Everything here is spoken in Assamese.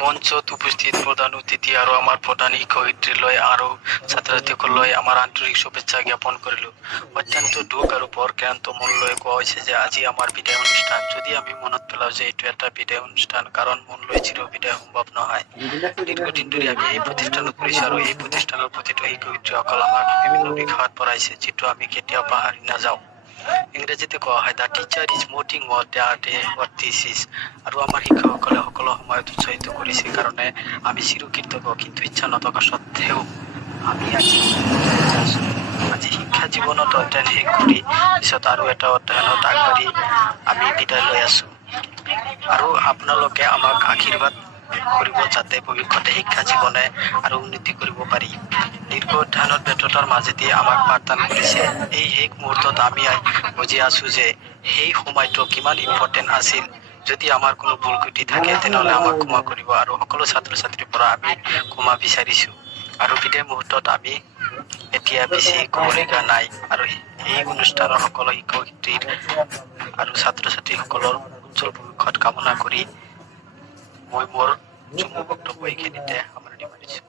মঞ্চত উপস্থিত প্ৰধান অতিথি আৰু আমাৰ প্ৰধান শিক্ষয়িত্ৰীলৈ আৰু ছাত্ৰ ছাত্ৰীসকললৈ আমাৰ আন্তৰিক শুভেচ্ছা জ্ঞাপন কৰিলো। অত্যন্ত দুখ আৰু বৰক্ৰান্ত মনলৈ কোৱা হৈছে যে আজি আমাৰ বিদায় অনুষ্ঠান। যদি আমি মনত পেলাওঁ যে এইটো এটা বিদায় অনুষ্ঠান, কাৰণ মনলৈ চিৰ বিদায় সম্ভৱ নহয়। দীৰ্ঘদিন ধৰি আমি এই প্ৰতিষ্ঠানত পঢ়িছো আৰু এই প্ৰতিষ্ঠানৰ প্ৰতিটো শিক্ষয়িত্ৰীসকল আমাক বিভিন্ন বিষয়ত পঢ়াইছে, যিটো আমি কেতিয়াও পাহৰি নাযাওঁ। ইংৰাজীতে কোৱা হয় দ্য টিচাৰ ইজ মোটিং what this is। আৰু আমাৰ শিক্ষকসকলে সকলো সময়ত উৎসাহিত কৰিছে কাৰণে আমি চিৰকৃতজ্ঞ, কিন্তু ইচ্ছা নথকা সত্ত্বেও আমি আজি শিক্ষা জীৱনত অধ্যয়ন শেষ কৰি পিছত আৰু এটা অধ্যয়নত আগবাঢ়ি আমি বিদায় লৈ আছো। আৰু আপোনালোকে আমাক আশীৰ্বাদ কৰিব যাতে ভৱিষ্যতে শিক্ষা জীৱনে আৰু উন্নতি কৰিব পাৰি। দীৰ্ঘ অধ্যয়নৰ ব্যৰ্থতাৰ মাজেদি আমাক পাঠদান কৰিছে। এই শেষ মুহূৰ্তত আমি বুজি আছো যে সেই সময়টো কিমান ইম্পৰ্টেণ্ট আছিল। যদি আমাৰ কোনো ভুল ত্ৰুটি থাকে তেনেহ'লে আমাক ক্ষমা কৰিব, আৰু সকলো ছাত্ৰ ছাত্ৰীৰ পৰা আমি ক্ষমা বিচাৰিছো। আৰু বিদায় মুহূৰ্তত আমি এতিয়া বেছি ক'বলগীয়া নাই, আৰু এই অনুষ্ঠানৰ সকলো শিক্ষক শিক্ষয়িত্ৰীৰ আৰু ছাত্ৰ ছাত্ৰীসকলৰ উজ্জ্বল ভৱিষ্যত কামনা কৰি মই মোৰ চমু বক্তব্য এইখিনিতে সামৰণি মাৰিছো।